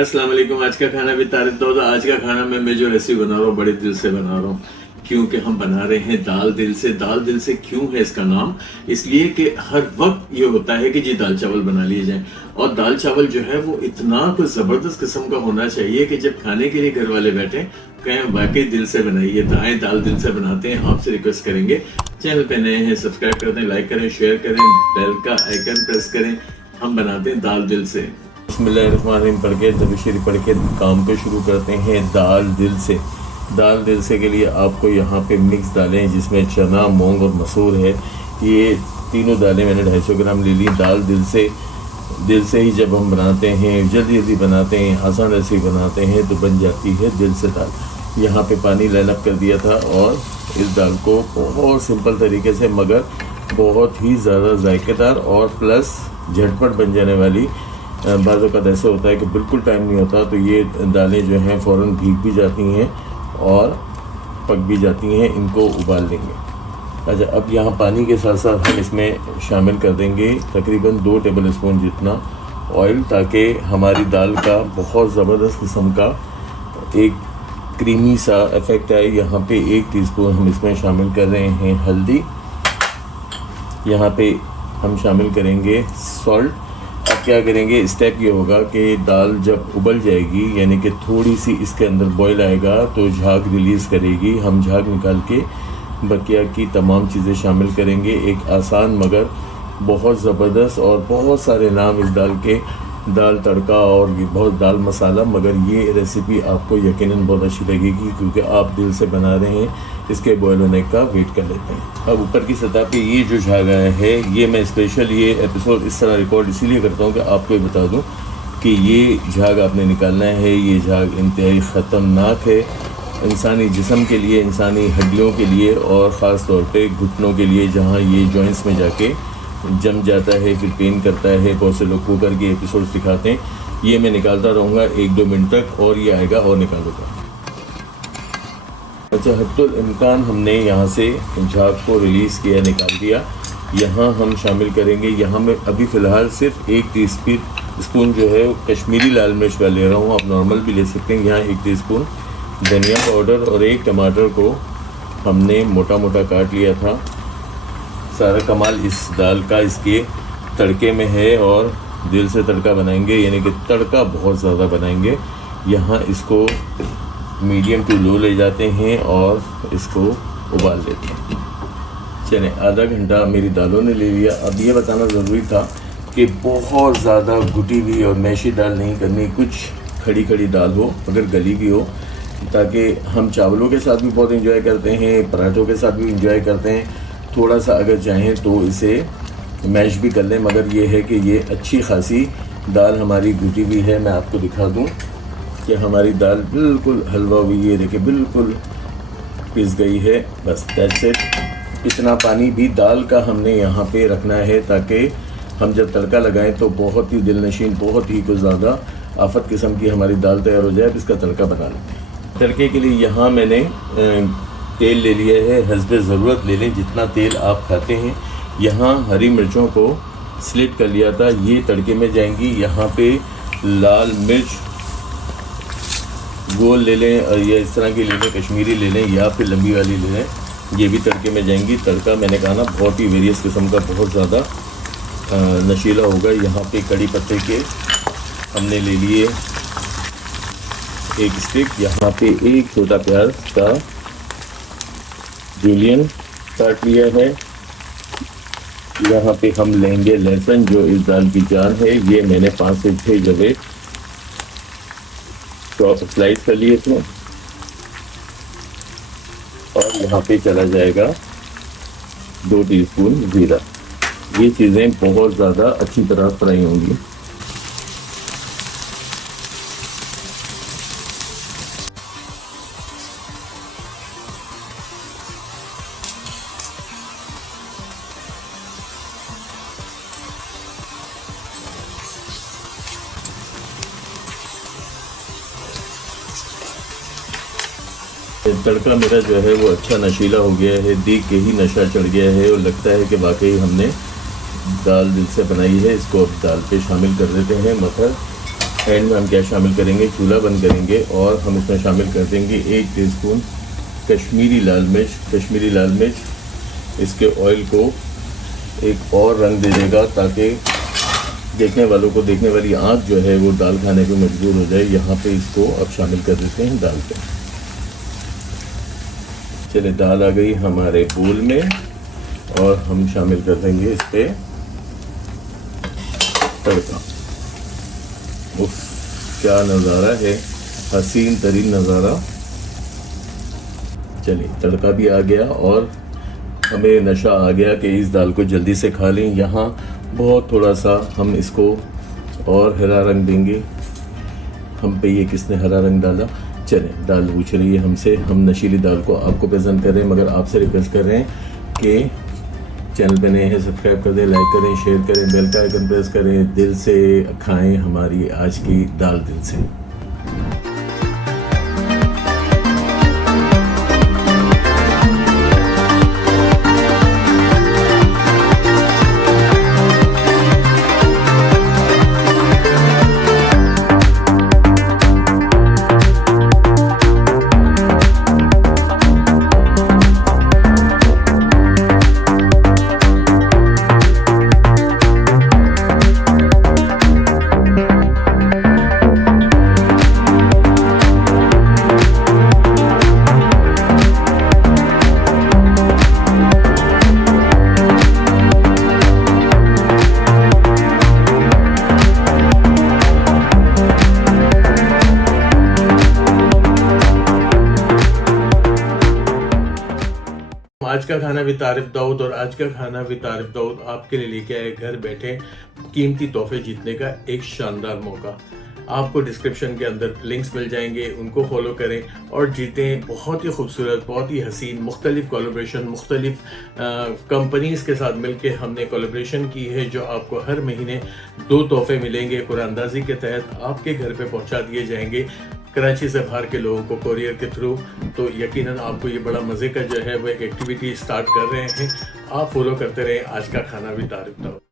अस्सलाम वालेकुम। आज का खाना भी तारीफ दो। आज का खाना मैं जो रेसिपी बना रहा हूँ बड़े दिल से बना रहा हूँ, क्योंकि हम बना रहे हैं दाल दिल से। दाल दिल से क्यों है इसका नाम? इसलिए कि हर वक्त ये होता है कि जी दाल चावल बना लिए जाएं, और दाल चावल जो है वो इतना कुछ ज़बरदस्त किस्म का होना चाहिए कि जब खाने के लिए घर वाले बैठे कहें वाकई दिल से बनाइए। तो आए दाल दिल से बनाते हैं। आपसे रिक्वेस्ट करेंगे, चैनल पे नए हैं सब्सक्राइब कर दें, लाइक करें, शेयर करें, बेल का आइकन प्रेस करें। हम बनाते हैं दाल दिल से। बिस्मिल्लाहिर्रहमानिर्रहीम पढ़ के दरूद शरीफ पढ़ के काम को शुरू करते हैं। दाल दिल से। दाल दिल से के लिए आपको यहाँ पे मिक्स दालें, जिसमें चना, मूंग और मसूर है, ये तीनों दालें मैंने 250 ग्राम ले ली। दाल दिल से ही जब हम बनाते हैं, जल्दी बनाते हैं, आसान रेसिपी बनाते हैं, तो बन जाती है दिल से दाल। यहाँ पे पानी लाइनअप कर दिया था और इस दाल को बहुत सिंपल तरीके से मगर बहुत ही ज़्यादा जायकेदार और प्लस झटपट बन जाने वाली। बाज़ औक़ात ऐसे होता है कि बिल्कुल टाइम नहीं होता, तो ये दालें जो हैं फ़ौरन भीग भी जाती हैं और पक भी जाती हैं। इनको उबाल लेंगे। अच्छा, अब यहाँ पानी के साथ साथ हम इसमें शामिल कर देंगे तकरीबन 2 टेबल स्पून जितना ऑयल, ताकि हमारी दाल का बहुत ज़बरदस्त किस्म का एक क्रीमी सा इफ़ेक्ट आए। यहाँ पे 1 टीस्पून हम इसमें शामिल कर रहे हैं हल्दी। यहाँ पे हम शामिल करेंगे सॉल्ट। अब क्या करेंगे, स्टेप ये होगा कि दाल जब उबल जाएगी, यानी कि थोड़ी सी इसके अंदर बॉयल आएगा, तो झाग रिलीज़ करेगी। हम झाग निकाल के बकिया की तमाम चीज़ें शामिल करेंगे। एक आसान मगर बहुत ज़बरदस्त, और बहुत सारे नाम इस दाल के, दाल तड़का और ये बहुत दाल मसाला, मगर ये रेसिपी आपको यकीनन बहुत अच्छी लगेगी, क्योंकि आप दिल से बना रहे हैं। इसके बॉयल होने का वेट कर लेते हैं। अब ऊपर की सतह पे ये जो झाग आया है, ये मैं स्पेशल ये एपिसोड इस तरह रिकॉर्ड इसीलिए करता हूँ कि आपको ये बता दूँ कि ये झाग आपने निकालना है। ये झाग इंतहाई ख़तरनाक है इंसानी जिस्म के लिए, इंसानी हड्डियों के लिए, और ख़ास तौर पे घुटनों के लिए, जहाँ ये जॉइंट्स में जाके जम जाता है, फिर पेन करता है। बहुत से लोग कुकर के एपिसोड्स दिखाते हैं। ये मैं निकालता रहूँगा 1-2 मिनट तक, और ये आएगा और निकालूँगा। अच्छा, हद्दुल इम्कान हमने यहाँ से झाग को रिलीज़ किया, निकाल दिया। यहाँ हम शामिल करेंगे, यहाँ मैं अभी फ़िलहाल सिर्फ 1 टीस्पून जो है कश्मीरी लाल मिर्च का ले रहा हूँ। आप नॉर्मल भी ले सकते हैं। यहाँ 1 टीस्पून धनिया पाउडर, और 1 टमाटर को हमने मोटा मोटा काट लिया था। सारा कमाल इस दाल का इसके तड़के में है, और दिल से तड़का बनाएंगे, यानी कि तड़का बहुत ज़्यादा बनाएंगे। यहाँ इसको मीडियम टू लो ले जाते हैं और इसको उबाल लेते हैं। चलें, आधा घंटा मेरी दालों ने ले लिया। अब ये बताना ज़रूरी था कि बहुत ज़्यादा घुटी हुई और मैशी दाल नहीं करनी, कुछ खड़ी दाल हो मगर गली भी हो, ताकि हम चावलों के साथ भी बहुत इंजॉय करते हैं, पराठों के साथ भी इंजॉय करते हैं। थोड़ा सा अगर चाहें तो इसे मैश भी कर लें, मगर ये है कि ये अच्छी खासी दाल हमारी घुटी हुई है। मैं आपको दिखा दूं कि हमारी दाल बिल्कुल हलवा हुई है। देखिए, बिल्कुल पिस गई है। बस दैट्स इट। इतना पानी भी दाल का हमने यहाँ पे रखना है, ताकि हम जब तड़का लगाएं तो बहुत ही दिलनशीन, बहुत ही कुछ ज़्यादा आफत किस्म की हमारी दाल तैयार हो जाए। इसका तड़का बना लेते हैं। तड़के के लिए यहाँ मैंने तेल ले लिया है। हस्बे ज़रूरत ले लें जितना तेल आप खाते हैं। यहाँ हरी मिर्चों को स्लिट कर लिया था, ये तड़के में जाएंगी। यहाँ पे लाल मिर्च गोल ले लें, और ये इस तरह की ले लें, कश्मीरी ले लें या फिर लंबी वाली ले लें, ये भी तड़के में जाएंगी। तड़का मैंने कहा ना बहुत ही वेरियस किस्म का, बहुत ज़्यादा नशीला होगा। यहाँ पे कड़ी पत्ते के हमने ले लिए 1 स्टिक। यहाँ पे 1 छोटा प्याज का जूलियन काट लिया है। यहाँ पे हम लेंगे लहसुन, जो इस दाल की जान है। ये मैंने 5 से 6 जगह स्लाइस कर लिए इसमें, और यहाँ पे चला जाएगा 2 टीस्पून जीरा। ये चीज़ें बहुत ज़्यादा अच्छी तरह फ्राई होंगी। तड़का मेरा जो है वो अच्छा नशीला हो गया है, देख के ही नशा चढ़ गया है, और लगता है कि वाकई हमने दाल दिल से बनाई है। इसको अब दाल पे शामिल कर देते हैं। मटर एंड में हम क्या शामिल करेंगे, चूल्हा बंद करेंगे और हम इसमें शामिल कर देंगे 1 टीस्पून कश्मीरी लाल मिर्च। कश्मीरी लाल मिर्च इसके ऑयल को एक और रंग दे देगा ताकि देखने वालों को, देखने वाली आँख जो है वो दाल खाने पे मजबूर हो जाए। यहाँ पे इसको अब शामिल कर देते हैं दाल पे। चलिए, दाल आ गई हमारे बोल में और हम शामिल कर देंगे इस पे तड़का। उफ, क्या नज़ारा है, हसीन तरीन नज़ारा। चलिए, तड़का भी आ गया और हमें नशा आ गया कि इस दाल को जल्दी से खा लें। यहाँ बहुत थोड़ा सा हम इसको और हरा रंग देंगे। हम पे ये किसने हरा रंग डाला। चलें, दाल पूछ रही है हमसे, हम नशीली दाल को आपको प्रेजेंट कर रहे हैं, मगर आपसे रिक्वेस्ट कर रहे हैं कि चैनल पे नए हैं सब्सक्राइब कर दें, लाइक करें, शेयर करें, बेल का आइकन प्रेस करें। दिल से खाएं हमारी आज की दाल दिल से। आज का खाना विद आरिफ दाऊद, और आज का खाना विद आरिफ दाऊद आपके लिए लेके आए घर बैठे कीमती तोहफे जीतने का एक शानदार मौका। आपको डिस्क्रिप्शन के अंदर लिंक्स मिल जाएंगे, उनको फॉलो करें और जीतें बहुत ही खूबसूरत, बहुत ही हसीन, मुख्तलिफ कोलैबोरेशन, मुख्तलिफ कंपनीज़ के साथ मिलके हमने कोलैबोरेशन की है, जो आपको हर महीने 2 तोहफे मिलेंगे। कुरानंदाजी के तहत आपके घर पे पहुंचा दिए जाएंगे कराची से बाहर के लोगों को कोरियर के थ्रू। तो यकीनन आपको ये बड़ा मज़े का जो है वो एक एक्टिविटी स्टार्ट कर रहे हैं। आप फॉलो करते रहें आज का खाना विद आरिफ दाऊद।